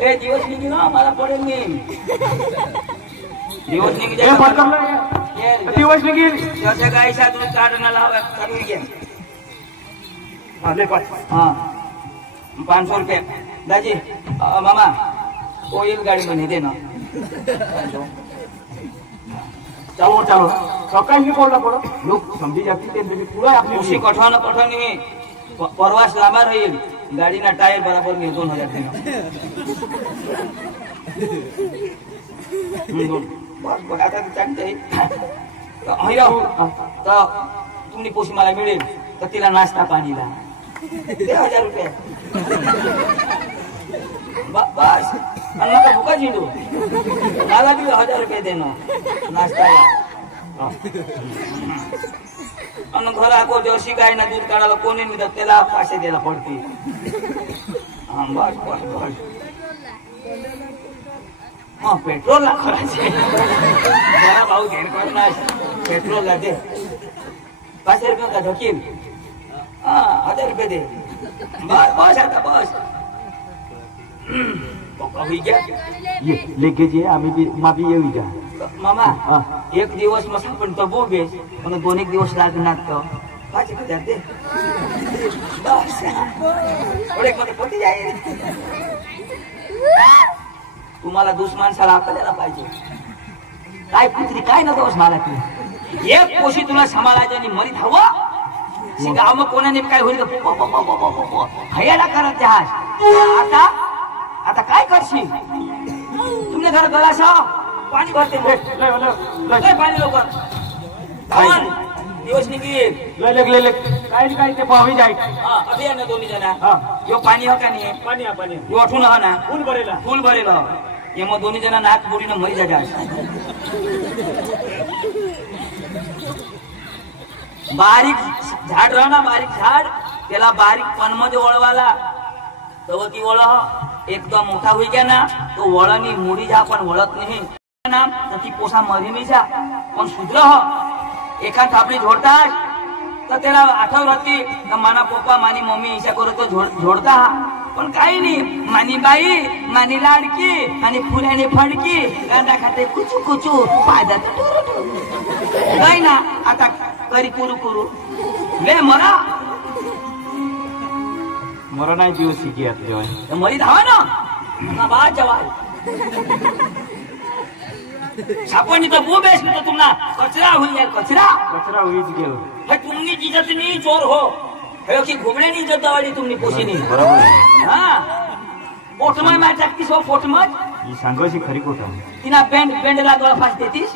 ए दिवस निघी ना मला पडेल मी दिवस निघी ए पटकन दिवस निघी त्याच्या गायचा दूध काढणं लावा चालू घ्या ले पास हाँ 500 रुपये दाजी मामा ऑयल गाड़ी बनी देना चलो चलो सकाळी नहीं बोलना पड़ो लोग समझी जाती थे मेरी पूरा अपनी उसी कठौन में परवास लांबा रहील गाड़ी ना टायर बराबर में 2000 देना बस आता चालते हैरा हो तर तुम्ही पोशी मला मिळेल तर तिला नाश्ता पाणीला 1000 रुपये बस अन्ना का भूका झिंडू मला भी 1000 रुपये देना नाश्ता अन घर आको जर्सी गाय ना दूध काढायला कोणी नाही त्याला पैसे द्यायला पडते हा बस बस बस हाँ पेट्रोल ला करायचे जरा भाऊ घेर करणार पेट्रोल ला दे 500 रुपये का धकील हाँ 1000 रुपये दे बस बस आता बस हुई क्या ये लेके जे आम्ही भी माफी येऊ जा मामा एक दिवस मग आपण तर बोबेस पण 2 दिवस लागणार तर 5000 दे बस थोडे मध्ये पोटी जाईल तुम्हाला दुश्मनाला आपल्याला पाहिजे काय कुत्री काय न दोष मला तू एक पोशी तुला सांभाळायची आणि मरी धावा गाव मग कोणाने काय होईल हयाला करत जहाज आता काय करशील तुमने घर गलासा पाणी भरते पाणी लवकर दिवस निघी ले काय ते पावी जाय अभी आहे ना दोन्ही जण यो पाणी हो का नाही पाणी यो अठून हो ना फुल भरेला ये मग दोन्ही जण नाक बुडीनं मरी जा बारीक झाड राह ना बारीक झाड त्याला बारीक पणमध्ये वळवाला तव ती वळ एकदम मोठा होई गया ना तो वळणी मुडी जा पण वळत नाही ना तर ती पोसा मरी नाही जा पण सुधर एका थापडी झोडतात तर त्याला आठव राहते माना पप्पा मानी मम्मी हिशा करू तो झोडता पण काही नाही मानी बाई मानी लाडकी आणि फुल्याने फडकी कांदा खाते कुचू कुचू पायदात काही ना आता करी कुरू ले मरा नाही दिवस शिकी आता जेव्हा मरी धावा ना बाद जवाय सापणी तर वो बेस में तो तुमना कचरा हुई है कचरा हुई थी है तुमनी इज्जत नहीं चोर हो है कि घुमने नहीं इज्जत वाली तुमनी पोशी नहीं बरोबर हां पोटमय मा टाकतीस हो पोटमय ही सांगायची खरी गोष्ट तिना बेंडला दोळा फास देतीस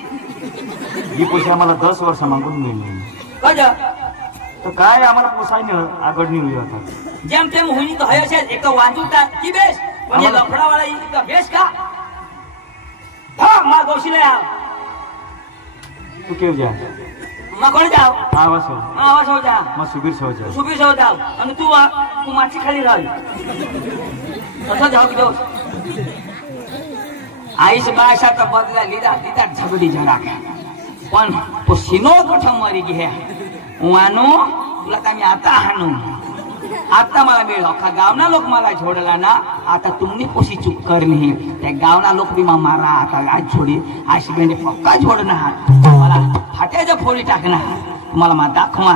ही पोशी आम्हाला 10 वर्ष मागून मिळली कज तर काय आम्हाला पोसायनं आगड नाही होई होता जेम तेम होईनी तो है असे एक वांजूता की बेस पण ये लफड़ा वाला इनका बेस का हाँ माँ गौशीले आओ तू क्यों जा माँ कौन जाओ आवाज हो जा माँ सुबीर से हो जाओ आणि तू माची खाली राह तसं जाऊ की दोस्त आईस बाशा तर बदला लिदा झगडी झरा पण तो सिनो कठम मरी गे वानो तुला काय मी आता हाणू आता मला मिळलं अख्खा गावना लोक मला झोडला ना आता तुम्ही पोशी चूक करणी त्या गावना लोक बी मारा आता आज झोडी अशी बेंडे पक्का झोडणार मला फाट्याच्या फोडी टाकणार तुम्हाला मा दाखवा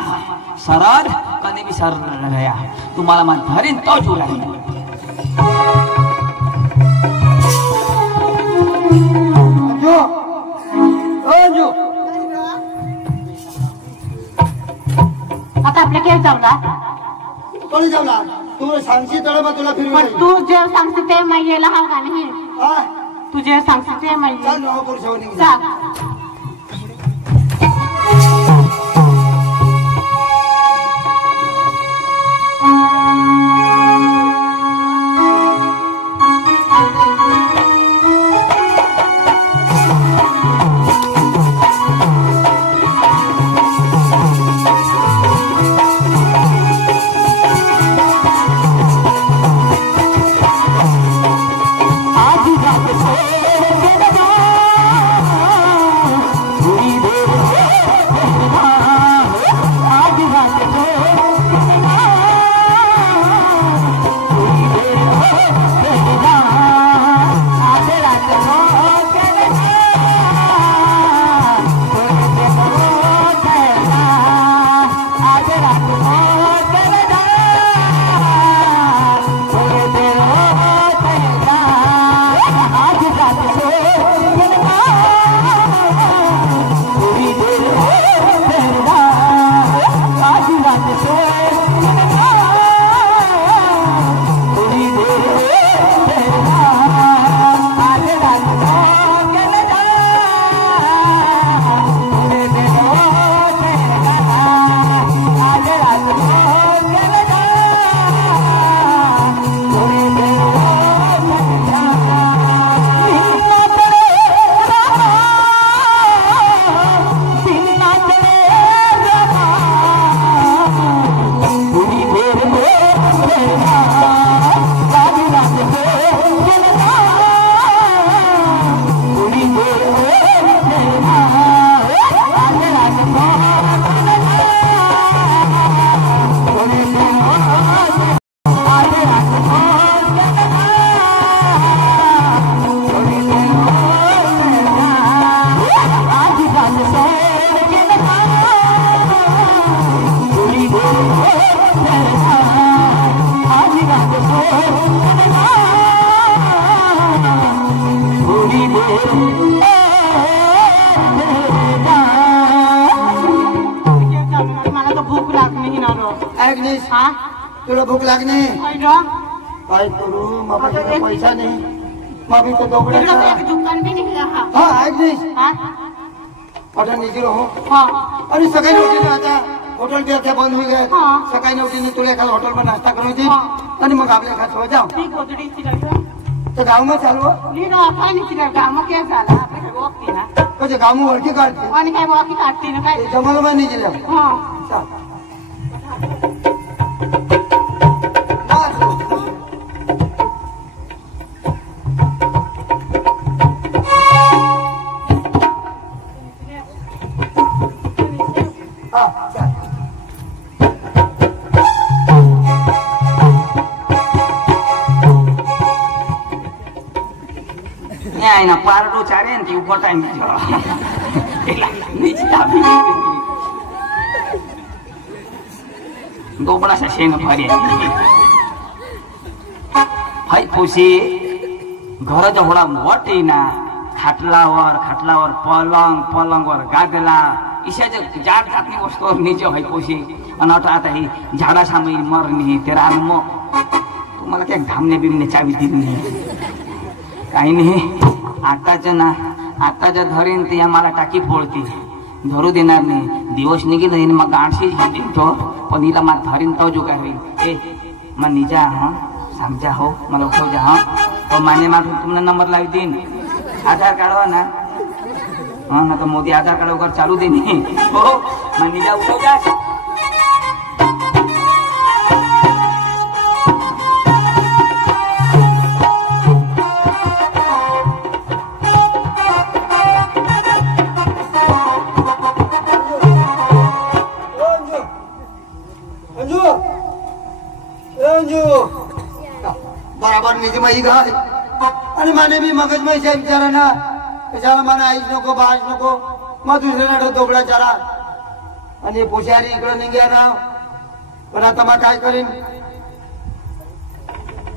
सरळ कधी बी सरळ या तुम्हाला मा धरीन तो झोडा आता आपल्या काय जाऊला कोणी जाऊला तू सांगशी तर मग तुला फिरवून पण तू जे सांगते ते माहिला हा का नाही तू जे सांगते ते माहिती चल नाव करू शावनी लागली हाँ तुला भूक लागली ऐकलं काय करू माझ्याकडे पैसा नाही मामी तो दोघडा इकडं एक दुकान बी निघला हा हा ऐकलीस हाँ आता निघलो हो हाँ आणि सकाळी उठली आता हॉटेल बी आता बंद होई गए हाँ. सकाळी उठली तुला एखादा हॉटेलમાં नाश्ता करून दे आणि मग आपल्या खात जाऊ ती गोदडी चिरलं तर गावમાં चालू नीरो काय चिरलं गाम काय झाला आपल्या वॉकी ना म्हणजे गावમાં वरती काढते आणि काय वॉकी काढते ना काय जमाला नाही गेल्या हाँ એના પારડો ચારે ને તે ફોટા એટલા નીચે આપી ગોબડા શેંગ ફરી હાઈ પૂછી ઘર જવડા મોટી ના ખાટલાवर पलंगवर गागला इशाच्या जाड जातनी वस्तूवर नीचे हाय पोशी आणि आता ही झाडा सामई मरणी तेरा मग तुम्हाला काय घामने बिमने चावी दिली नाही काही नाही आताच्या धरीन ते मला टाकी फोडती धरू देणार नाही दिवस निघेल नाही मग गाडशी तो पण हिला मला धरीन तो जो काय होईल ए मग निजा हा समजा हो मला उठव जा हा तो माने माठून तुम्हाला नंबर लावी देईन आधार काढवा ना हा ना तर मोदी आधार कार्ड वगैरे चालू दे हो मग निजा उठव जा बराबर निजी माही गाय आणि माने बी मगज माही विचारा ना कशाला मला आईच नको बाज नको मग दुसऱ्या दोघडा चारा आणि पुजारी इकडं निघ्या ना पण आता मग काय करीन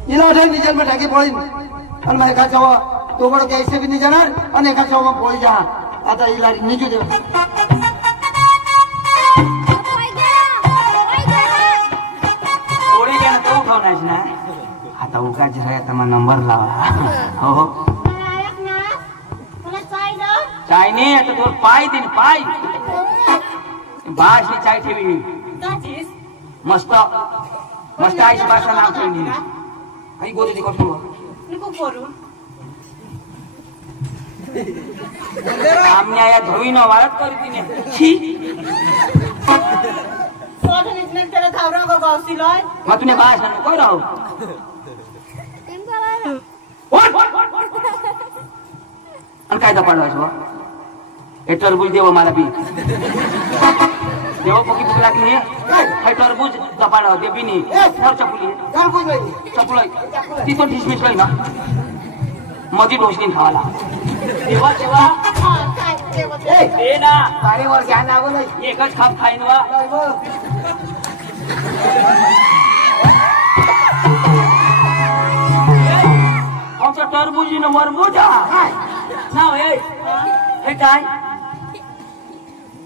हिला निजल में टाकी पळीन आणि मग एका चवा दोघड कैसे बी निजाणार आणि एका चवा पोळी जा आता हिला निजू दे पोळी घ्या तो उठवणार ना आता उगा जरा आता मग नंबर लावा हो चाय नाही आता तो पाय दिन पाय बाशी चाय ठेवी मस्त मस्त आईची भाषा नाव ठेवली आई गोदी कसं आम्ही या धोई न वाळत करी तिने मग तुने भाषा नको राहू आणि काय दपाडवायचं हे टरबूज देव मला बी देव पकी भूक लागली हे टरबूज दपाडव दे बिनी चपुल ती पण ठिसमिस ना मधी ढोसली खावाला तेव्हा तेव्हा दे ना गाडीवर घ्या ना बोलाय एकच खाप खाईन वा आमचा टरबूजी न वरबूजा नाव हे काय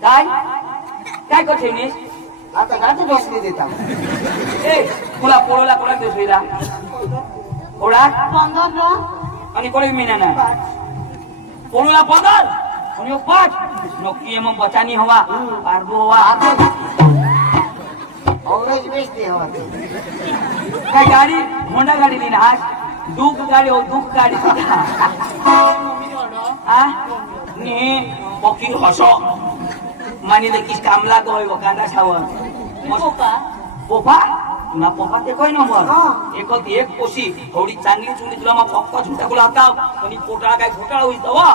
काय काय करते आता गाडी ढोसली देता ए तुला पोळला कोणा देसोईला पोळा आणि कोणी मीना ना पोळला पगार आणि 5 नक्की मग बचानी हवा पारबो हवा औरज बेचते हवा काय गाडी होंडा गाडी ली ना आज दुख गाडी हो दुख गाडी नी पकी हसो मानी देखीस कामला तो होय कांदा छावर पोफा तुला पोफा ते कोई नंबर एकत एक पोशी थोडी चांगली चुली तुला मग पक्का झुटा गुला हाता पण पोटाळा काय घोटाळा होईल तवा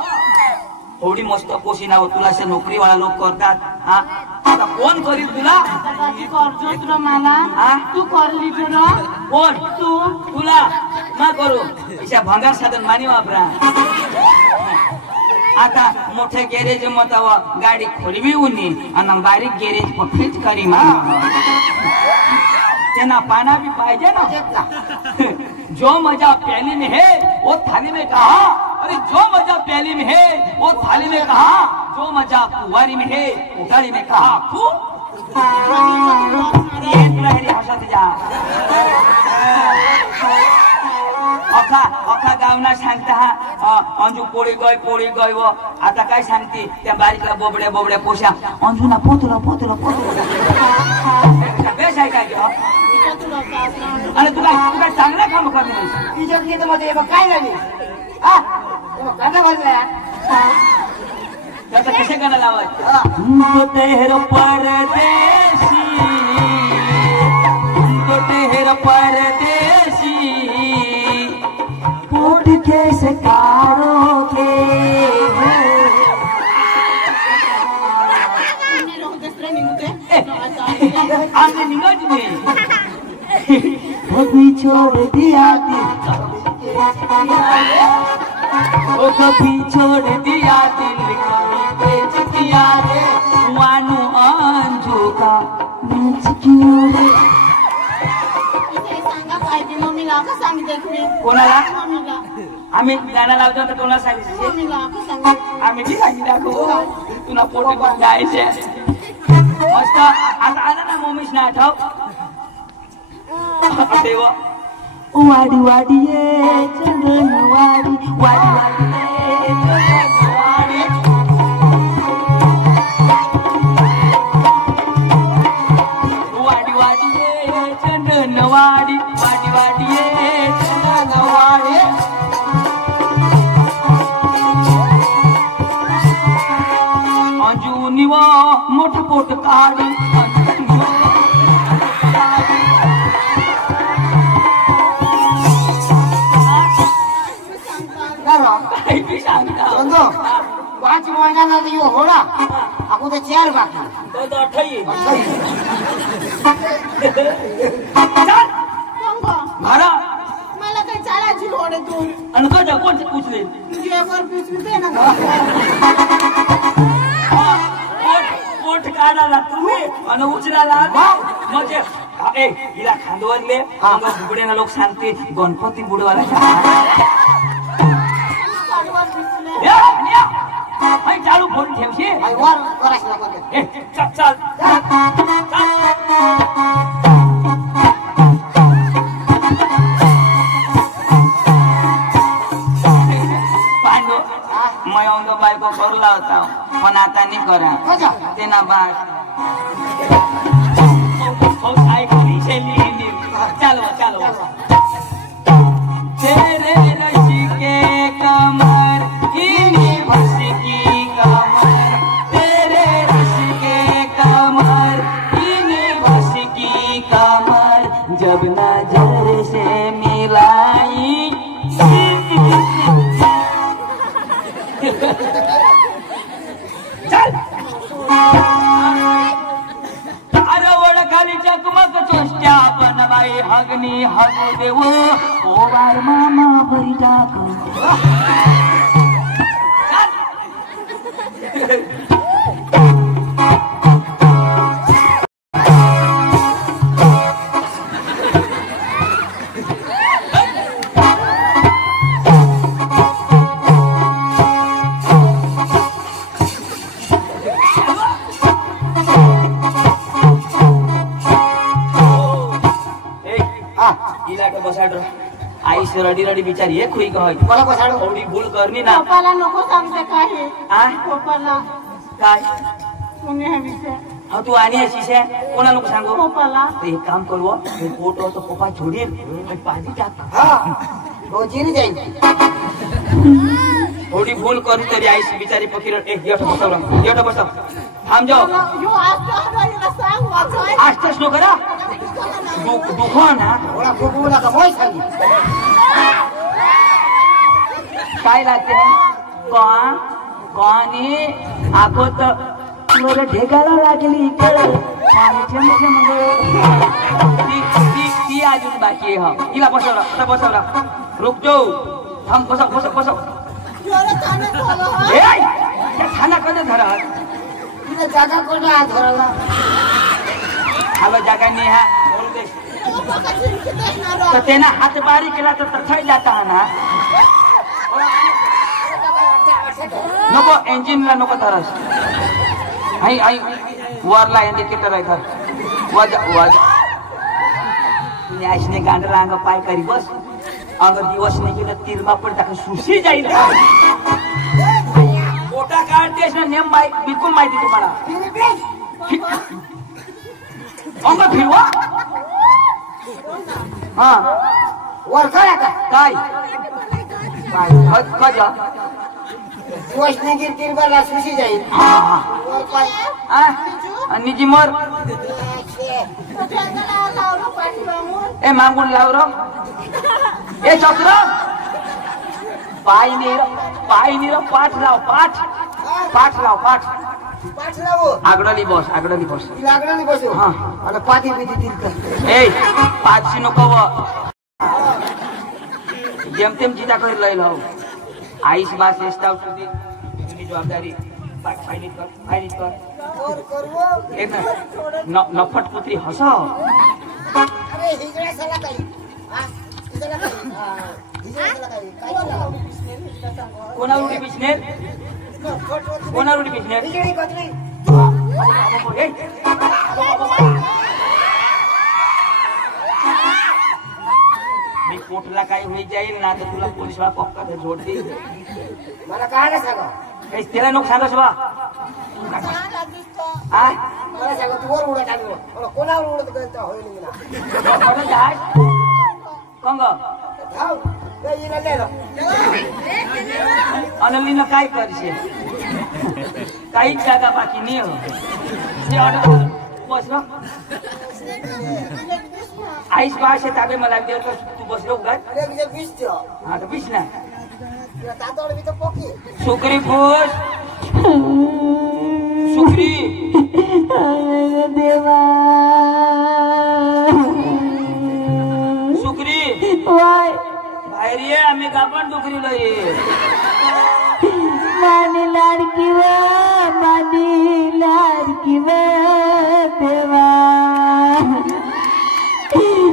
थोडी मस्त पोशी नाव तुला असे नोकरी वाला लोक करतात हा आता कोण करील तुला मला तू करली तुला कोण तू तुला ना करू अशा भंगार साधन मानी वापरा आता मोठे गॅरेज मतावा गाडी खोलवी उनी आणि बारीक गॅरेज पकडीच करी त्यांना पाना भी पाहिजे ना जो मजा प्याली में है वो थाली में कहा अरे जो मजा प्याली में है वो थाली में कहा जो मजा कुंवारी में है उठाली में कहा येत नाही रे हसत जा अखा गावना सांगता हा अंजू पोळी गय व आता काय सांगते त्या बारीकला बोबड्या पोशा अंजूना पोतुला बेस आहे काय आणि तुला चांगला काम करणे तिच्यात नाही तर मध्ये काय झाली हा कसा भरला त्याचं कसे गाणं लावायचं तेर परदेशी तेर परदेशी पोट कैसे कारोगे आमने निघायची नाही कभी छोड़ दिया ओ कभी छोड़ दिया दिल कभी बेच दिया रे वानू अंजू का नाच क्यों रे कोणाला आम्ही गाणं लावतो तर कोणाला सांगितलं आम्ही ती सांगितलं तुला पोटी पण जायचे मस्त आता आला ना मम्मीच ना आठव देवा वाडी वाडी ये चंदन वाडी वाडी वाडी वाडी ये चंदन वाडी वाडी ये चंदन वाडी अंजूनी वा मोठ पोट काढी पाच महिन्याला यो होळा आपण तर 4 बाकी तो 28 मारा मला काही चालायची लोड आहे तू आणि तो कोणते पुचले जेवर पिसविते ना पोट काढायला तुम्ही आणि उचलायला म्हणजे हिला खांदवरले बुगड्याला लोक सांगते गणपती बुडवायला चालू फोन ठेवशी चाल पांडू मग बायको करू लावता पण आता नाही करा ते ना बाळ चालो तेरे रशी के कमर भसी की कमर तेरे रशी के कमर भसी की कमर जब नजर से मिलाई चल अरे खाली चकमक चेष्टा पण बाई हगनी हगू देऊ ओ बार मामा बैठा आई से रडी रडी बिचारी एक हुई गई मला बसाडो थोडी भूल करनी ना पप्पाला नको सांगते काय पप्पाला काय कोणी हवीचे हा तू आणि अशीच आहे कोणाला नको सांगू पप्पाला एक काम करू फोटो तो पप्पा छोडील पाणी टाक हा रोजी जाईल थोडी भूल करू तरी आई बिचारी पकीर एवढं बसव थांब जाओ आष्टच नको करा दुख ना काय लागते कोणी आखो तर ढेगाला लागली ती अजून बाकी आहे हिला बसवला रुक जाऊ थांब बसव खाना कधी धरा जागा कोणी धराला हवा जागा नाही हा तर त्यांना हात बारी केला तर थई जाता ना नको इंजिनला नको धरस आई वरला इंडिकेटर आहे घर वजा वजा नॅशने गांड रांग पाय करी बस अगर दिवस नाही गेलं तिरमा पण टाका सुशी जाईल मोठा काढतेस ना नेम बिलकुल माहिती तुम्हाला अंग फिरवा हा वर काय काय कजा दिवसने गिर तिरबाला सुशी जाईल वर काय आणि जी मर ए मागून लाव र ए चक्र पाय नीर पाठ लाव पाठ लाव पाठ आगडली बस लागणार बसू हा आणि पाठी बिठी तिरक ए पाचशी नको जेमतेम जिता कर लय लाव आईस बास एस्टाव तुझी जबाबदारी फायनित कर एक नफट पुत्री हस अरे हिजडा साला काही हिजडा काही काय कोणावर उडी बिसनेर हिजडी कतरी मी कोटला काही होई जाईल ना तर तुला पोलीस वाला पक्का ते जोड दे मला काय सांगा त्याला नको सांगस बा मला सांगा तू वर उडत आली मला कोणावर उडत गेलं होईल मी ना कंग धाव येईला लेलो अनलीनं काय करशे काहीच जागा बाकी नाही हो बस ना आईस बाश ताबे मला देव तू बसलो का अरे मी बीस दियो हा तर बीस ना तातोड मी तर पोकी सुकरी फुस सुकरी देवा सुकरी वाय बाहेर ये आम्ही गापण डुकरीला ये मानी लाडकी व देवा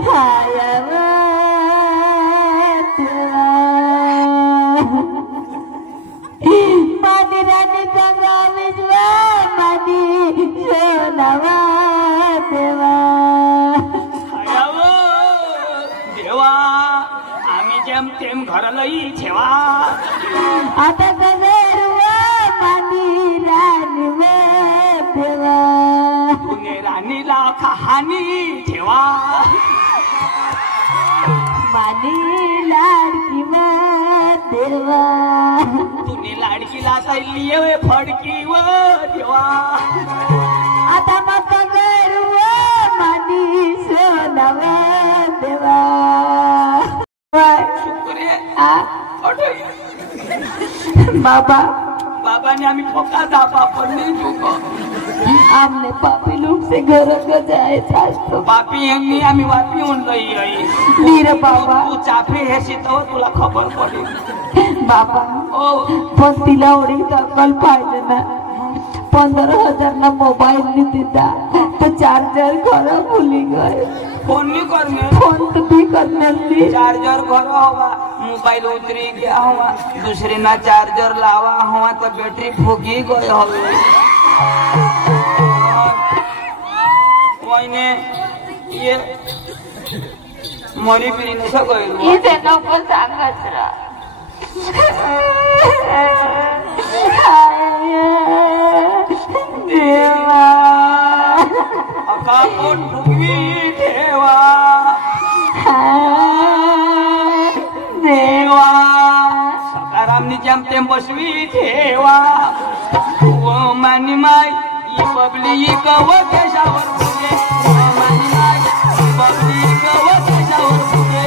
हायव देवा मादी राणी गंगा विजवा मादी सोनावा देवा देवा आम्ही जेम तेम घरलाही ठेवा आता गजरवा मादी राणी व देवा पुणे राणीला कहाणी ठेवा मानी लाडकी व देवा तुने लाडकीला तैली वे फडकी व देवा आता मत गरव मानी सोनाव देवा शुक्रे बाबा बाबाने आम्ही फोका दाबा पण नाही ठोको हमने पापी लोग से घर को जायचा असतो पापी यांनी आम्ही वापी होऊन गई नीर बाबा तू चाफे हे शितव तुला खबर पडेल बाबा ओ पण तिला एवढी अक्कल पाहिजे ना 15,000 ना मोबाईल नी दिता तो चार्जर खरं भुली गए फोन नहीं करने फोन तो भी करने दी चार्जर घर होगा मोबाइल उतरी गया हुआ दूसरे ना चार्जर लावा हुआ तो बैटरी फूकी गए होवे वहीने ये मरी पिरी नहीं सको इथे नको सांगत राह देवा अका पोट फुगवी ठेवा देवा सकारामनी जमतेम बसवी ठेवा ओ मानी माय ई बबली कव केशावर फुगे ओ मानी माय बबली कव केशावर फुगे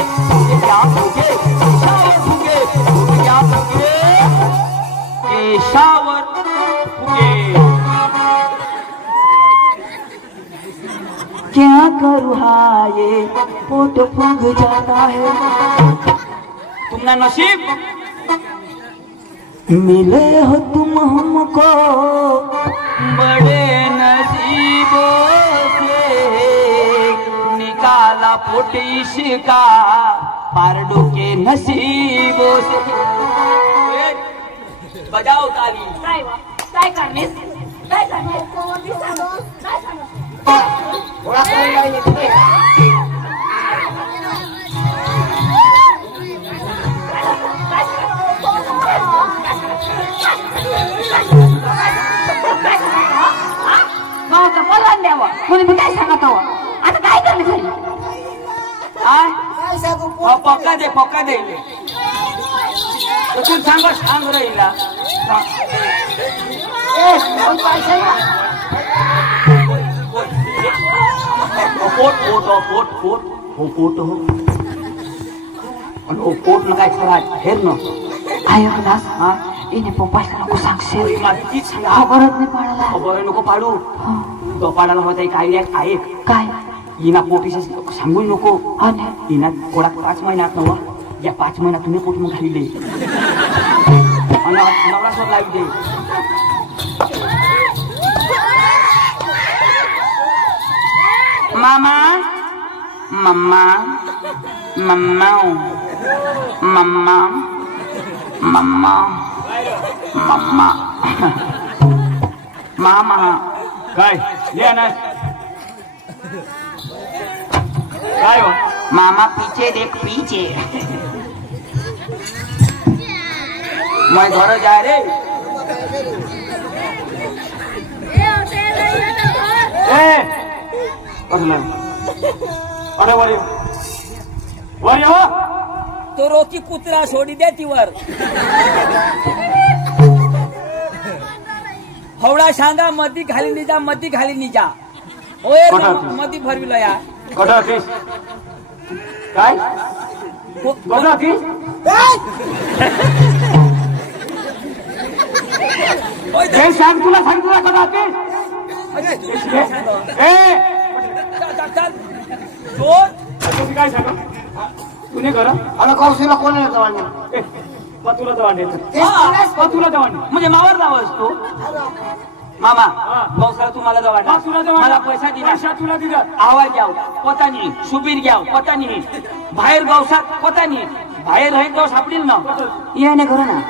क्या फुगे केशावर फुगे क्या फुगे केशावर फुगे क्या करूँ ये पोट फूंक जाता है तुमना नसीब मिले हो तुम हमको बड़े नसीबों से निकाला फुट इसका पारडू के नसीबों से बजाओ ताली काय करणे गोळा करायला येते मला द्यावा कोणी मी काय सांगत हवं आता काय करणे घरी काय सांगू पक्का दे तू सांग राहिला पोट न काय खरा हेर न आयो दास इने पप्पाला नको सांगशील खबरच नाही पाडायला खबर नको पाडू तो पाडायला होता एक आयडिया आहे काय इना पोटीशी सांगू नको आणि इना कोडा 5 महिन्यात नव या 5 महिन्यात तुम्ही पोट मग खाली नवरा सोड लावी दे मामा मम्मा मम्मा मम्मा मम्मा मम्मा मामा काय ये ना काय हो मामा पीछे देख पीछे मैं घर जा रे अरे वर हो तो रोकी कुत्रा सोडी दे तीवर हवडा सांगा मधी खाली निजा ओए मधी भरविला या कटा तीस काय कटा तीस सांग तुला कटा तीस काय सांग तुने करा अरे कौशीला कोण येतो वाढणे तुला तर वाढेल तुला तर वाढेल म्हणजे मावर जावं असतो मामा पावसाळा तुम्हाला जवळ मला पैसा तुला दिला आवाज घ्याव पता नाही सुबीर घ्याव पता नाही बाहेर गावसात पता नाही बाहेर राहील गाव सापडील ना येणे करू ना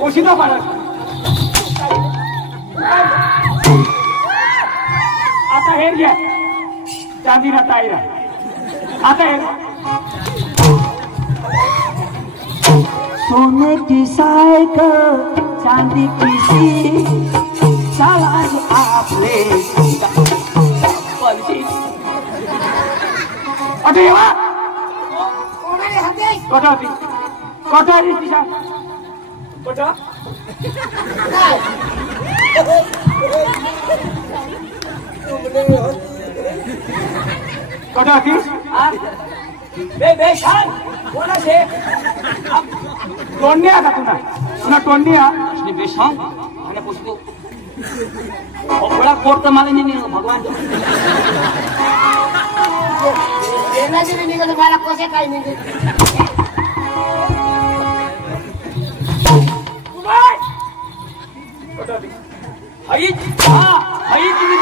ओशिता पाडत आता हेर घ्या चांदीना ताईरा आता हेर सोने की साइकिल चांदी की सीट चालान आपले अरे वा कटा होती कटा आली तिच्या कटा कटा होतीस बे शान कोणाचे टोंडिया का तुला टोंडिया बेसांग आणि पुसतो बड़ा कोर्ट माले नहीं भगवान एनाची भी निघत मला कसे काय निघत हई हई तुम्ही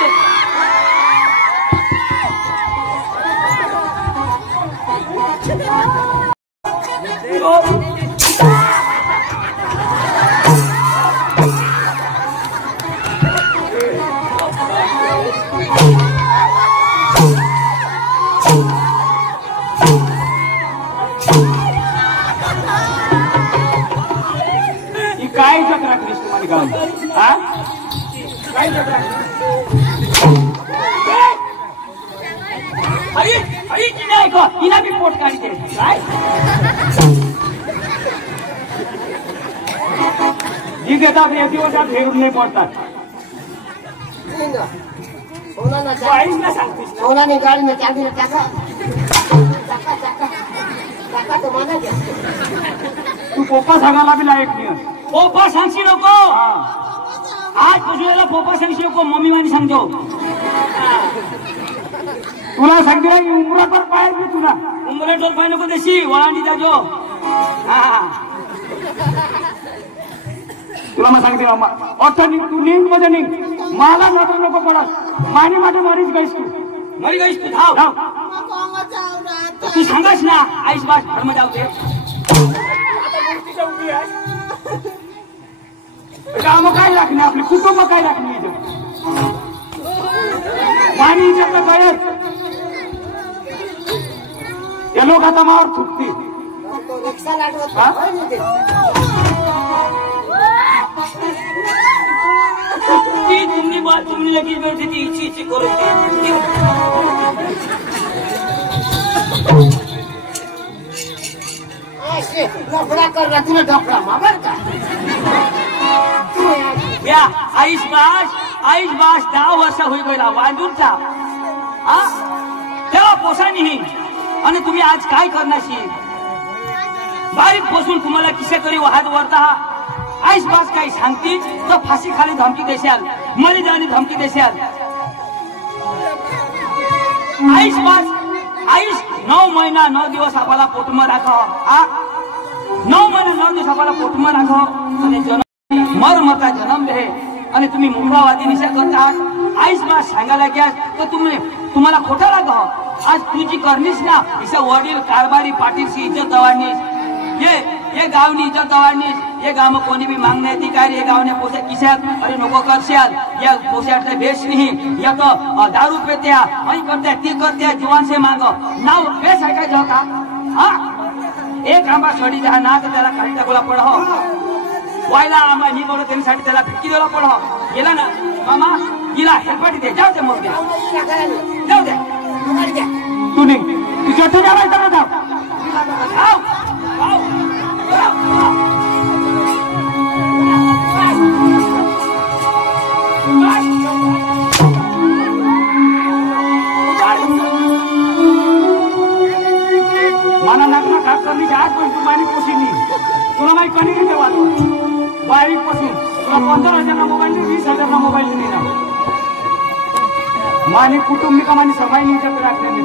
काय जत्रा करीस तुम्हाला गाव हा काय जत्रा हई की नाही का इना भी पोट काढी दे काय जी देतात एक दिवसात फेरून नाही पडतात सोना सोनाने गाडीने चाबीने टाका तो माना तू पोपा सांगायला बी लायक नाही पोपा सांगशी नको आज पुजलेला पोपा सांगशी नको मम्मी मानी सांगतो तुला सांगते उमरावर पाय मी तुला उमरेटवर पाय नको देशी वळांडी जाजो तुला मग सांगते अर्थ निघ तू निघ मध्ये निघ मला नजर नको पडत मानी माटे मरीच गईस तू मरी गईस तू धाव तू सांगास ना आईस बास धर्म जाऊ दे काम काय राखणे आपले कुटुंब काय राखणे पाणी इच्छा काय हे लोक आता मावर थुकतील तुम्ही बात तुम्ही लगेच मिळते ती इच्छी करून लफडा कर तुला ढोकळा माबर का या आईश बास 10 वर्ष होई गेला वांडूरचा हा तेव्हा पोसानी आणि तुम्ही आज काय करण्याशी बारीक बसून तुम्हाला किसे तरी वाहत वरता आईश बास काही सांगती तर फाशी खाली धमकी देशाल मरी जाणी धमकी देशाल आईश 9 महिना 9 दिवस आपल्याला पोटमा राखाव 9 महिना 9 दिवस आपल्याला पोटमा राखाव आणि जन्म मरमता जन्म दे आणि तुम्ही मुंबावादी निशा करतात आईश बास सांगायला घ्या तर तुम्हाला खोटा लागाव आज तुझी करनीस ना इसा वडील कारभारी पाटीलशी इज्जत दवाडनीस ये गावनी इज्जत दवाडनीस ये गाव में कोणी भी मांगने अधिकारी ये गाव ने पोसे किशात अरे नको करशाल या पोशाटले बेच नहीं या तो दारू पेते वही करते ती करते जीवन से मांगो नाव बेच है का का हाँ एक आंबा छोड़ी जहाँ ना तो त्याला काही टाकला पडो वायला आंबा नहीं बोलो त्यांसाठी त्याला फिक्की द्यायला पडो गेला ना मामा गेला हेपाटी दे जाऊ दे मग जाऊ दे तू नहीं तू चौथे जा रहा है आओ आओ मला लग्न खास करण्याची आज पण तू मालिक पोशी नाही तुला माहिती कधी नाही तेव्हा बारीक पासून तुला 15,000 मोबाईल 20,000 मोबाईल नाही ना मालिक कुटुंबिका आणि सफाई नियोजन राखण्याने